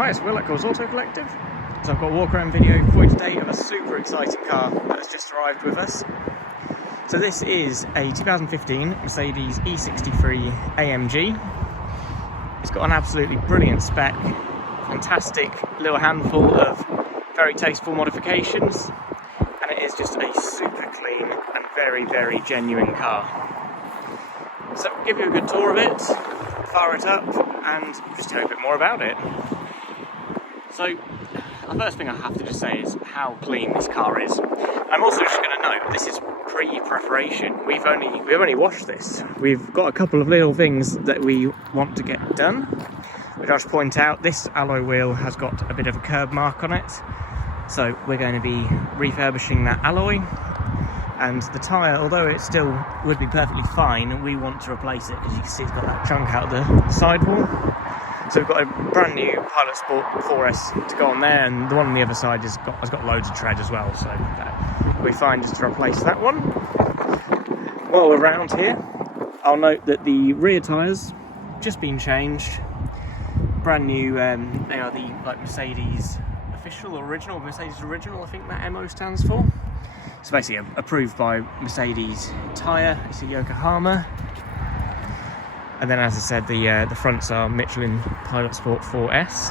Hi, it's Will at Auto Collective. So I've got a walk-around video for you today of a super exciting car that has just arrived with us. So this is a 2015 Mercedes E63 AMG. It's got an absolutely brilliant spec, fantastic little handful of very tasteful modifications, and it is just a super clean and very, very genuine car. So I'll give you a good tour of it, fire it up, and just tell you a bit more about it. So, the first thing I have to just say is how clean this car is. I'm also just going to note, this is pre-preparation. We've only washed this. We've got a couple of little things that we want to get done. Which I'll just point out, this alloy wheel has got a bit of a curb mark on it. So we're going to be refurbishing that alloy. And the tyre, although it still would be perfectly fine, we want to replace it because you can see it's got that chunk out the sidewall. So we've got a brand new Pilot Sport 4S to go on there, and the one on the other side has got loads of tread as well, so we'll be fine just to replace that one. While we're around here, I'll note that the rear tyres just been changed. Brand new, they are the Mercedes official or original, Mercedes original I think that MO stands for. So basically approved by Mercedes tyre, it's a Yokohama. And then, as I said, the fronts are Michelin Pilot Sport 4S.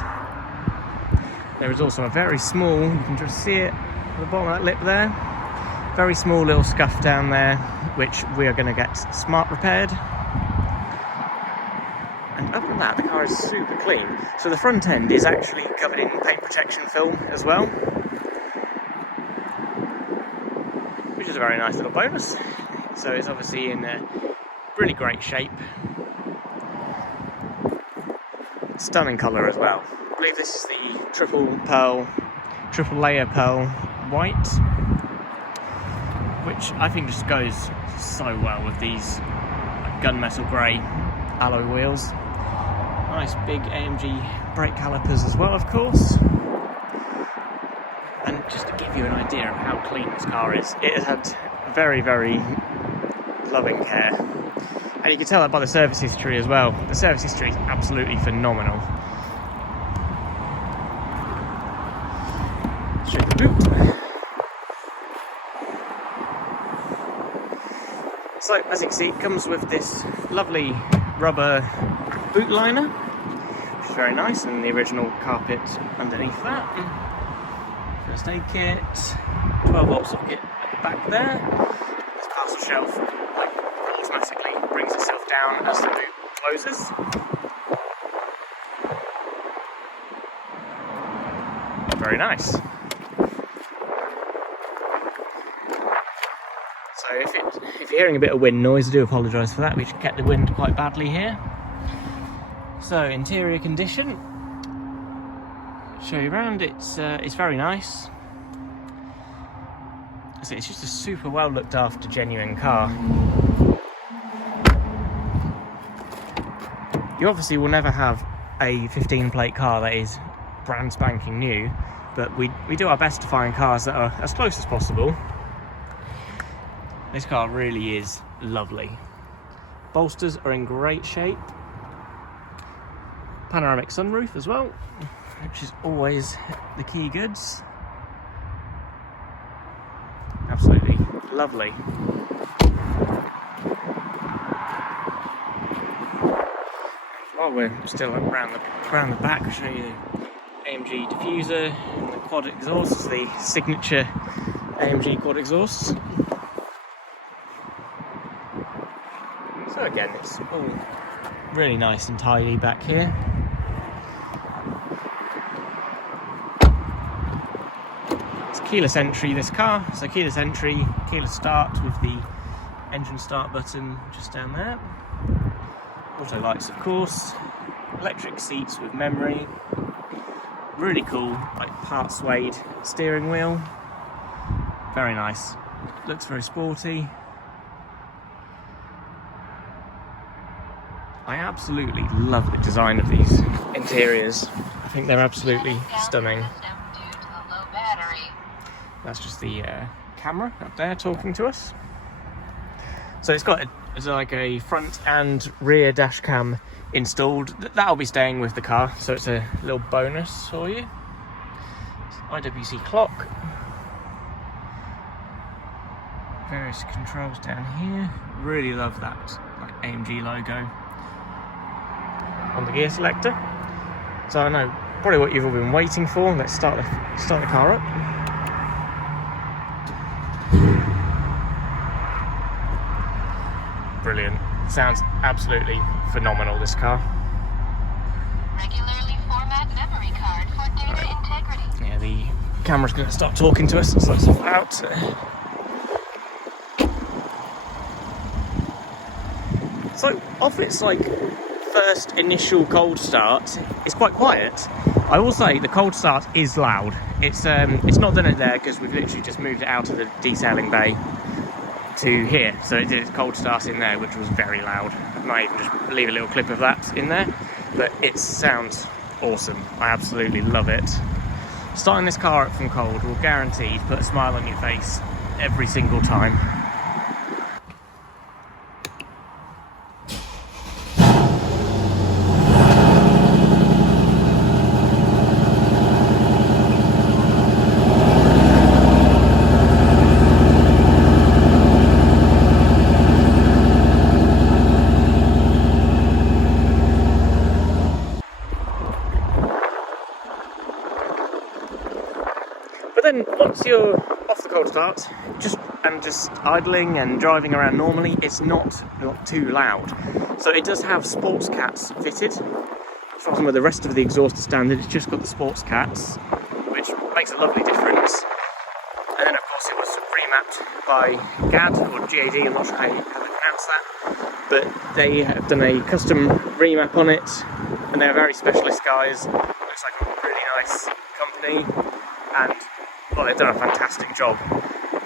There is also a very small, you can just see it at the bottom of that lip there, very small little scuff down there, which we are going to get smart repaired. And other than that, the car is super clean. So the front end is actually covered in paint protection film as well, which is a very nice little bonus. So it's obviously in really great shape. Stunning colour as well. I believe this is the triple layer pearl white, which I think just goes so well with these gunmetal grey alloy wheels. Nice big AMG brake calipers as well, of course. And just to give you an idea of how clean this car is, it has had very, very loving care. And you can tell that by the service history as well. The service history is absolutely phenomenal. Show the boot. So, as you can see, it comes with this lovely rubber boot liner, which is very nice, and the original carpet underneath that. First aid kit, 12-volt socket at the back there. This parcel shelf automatically brings itself down as the boot closes. Very nice. So if you're hearing a bit of wind noise, I do apologise for that. We get the wind quite badly here. So interior condition. Show you around. It's very nice. So it's just a super well looked after, genuine car. You obviously will never have a 15 plate car that is brand spanking new, but we do our best to find cars that are as close as possible. This car really is lovely. Bolsters are in great shape. Panoramic sunroof as well, which is always the key goods. Absolutely lovely. While we're still around the back, I'll show you the AMG diffuser and the quad exhausts, the signature AMG quad exhausts. So again, it's all really nice and tidy back here. It's keyless entry, this car, so keyless entry, keyless start with the engine start button just down there. Auto lights, of course, electric seats with memory, really cool, part suede steering wheel, very nice, looks very sporty. I absolutely love the design of these interiors. I think they're absolutely stunning. That's just the camera up there talking to us. So it's got a front and rear dash cam installed. That'll be staying with the car, so it's a little bonus for you. IWC clock. Various controls down here. Really love that like AMG logo on the gear selector. So I know probably what you've all been waiting for. Let's start the car up. Brilliant. Sounds absolutely phenomenal, this car. Regularly format memory card for data integrity. Yeah, the camera's going to start talking to us, so let's off out. So, off its like first initial cold start, it's quite quiet. I will say the cold start is loud. It's not done it there because we've literally just moved it out of the detailing bay to here, so it did its cold start in there, which was very loud. I might even just leave a little clip of that in there, but it sounds awesome. I absolutely love it. Starting this car up from cold will guaranteed put a smile on your face every single time. But then once you're off the cold start, just idling and driving around normally, it's not too loud. So it does have sports cats fitted. From with the rest of the exhaust standard, it's just got the sports cats, which makes a lovely difference. And then of course it was remapped by GAD or GAD, I'm not sure how they pronounce that, but they have done a custom remap on it, and they're very specialist guys. Looks like a really nice company, and well, they've done a fantastic job.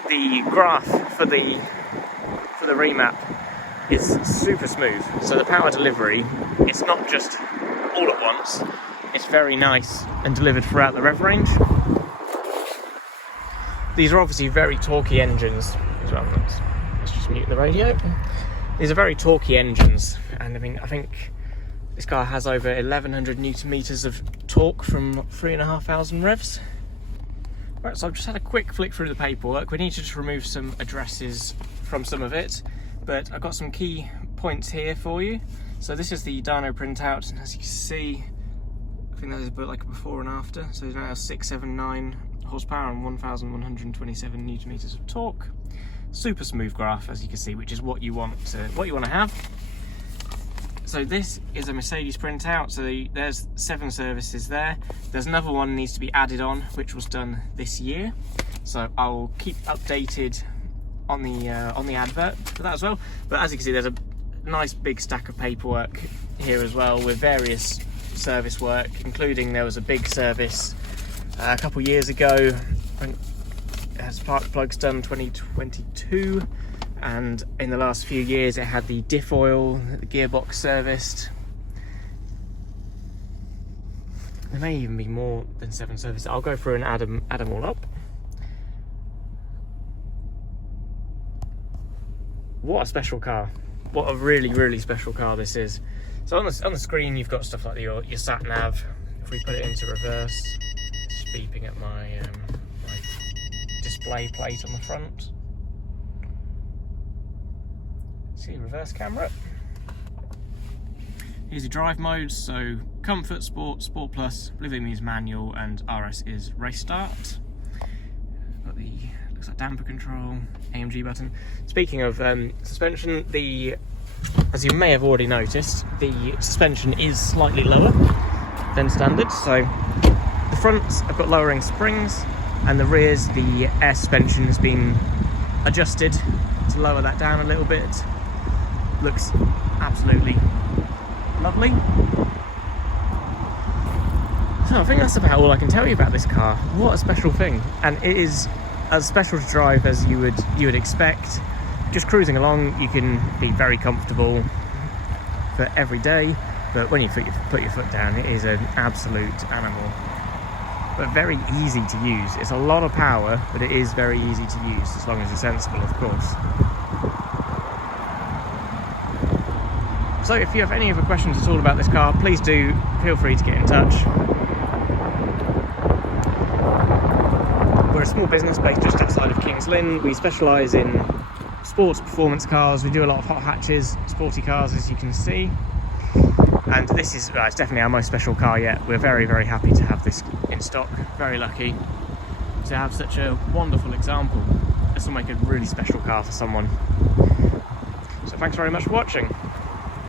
The graph for the remap is super smooth, so the power delivery, it's not just all at once, it's very nice and delivered throughout the rev range. These are obviously very torquey engines as well. Let's just mute the radio. These are very torquey engines, and I think this car has over 1100 newton meters of torque from 3,500 revs. Right, so I've just had a quick flick through the paperwork. We need to just remove some addresses from some of it, but I've got some key points here for you. So this is the dyno printout, and as you can see, I think that is like a before and after. So it now has 679 horsepower and 1,127 newton meters of torque. Super smooth graph, as you can see, which is what you want to have. So this is a Mercedes printout, so there's 7 services there. There's another one that needs to be added on, which was done this year. So I'll keep updated on the advert for that as well. But as you can see, there's a nice big stack of paperwork here as well with various service work, including there was a big service a couple of years ago, as spark plugs done 2022. And in the last few years, it had the diff oil, the gearbox serviced. There may even be more than 7 services. I'll go through and add them all up. What a special car! What a really, really special car this is. So on the screen, you've got stuff like your sat nav. If we put it into reverse, it's just beeping at my display plate on the front. See, reverse camera. Here's your drive modes, so Comfort, Sport, Sport Plus, Living means manual, and RS is race start. Got the, looks like damper control, AMG button. Speaking of suspension, as you may have already noticed, the suspension is slightly lower than standard. So the fronts have got lowering springs, and the rears, the air suspension has been adjusted to lower that down a little bit. Looks absolutely lovely. So I think that's about all I can tell you about this car. What a special thing, and it is as special to drive as you would expect. Just cruising along, you can be very comfortable for every day, but when you put your foot down, it is an absolute animal. But very easy to use. It's a lot of power, but it is very easy to use, as long as you're sensible, of course. So if you have any other questions at all about this car, please do feel free to get in touch. We're a small business based just outside of Kings Lynn. We specialise in sports performance cars. We do a lot of hot hatches, sporty cars, as you can see. And this is it's definitely our most special car yet. We're very, very happy to have this in stock. Very lucky to have such a wonderful example. This will make a really special car for someone. So thanks very much for watching.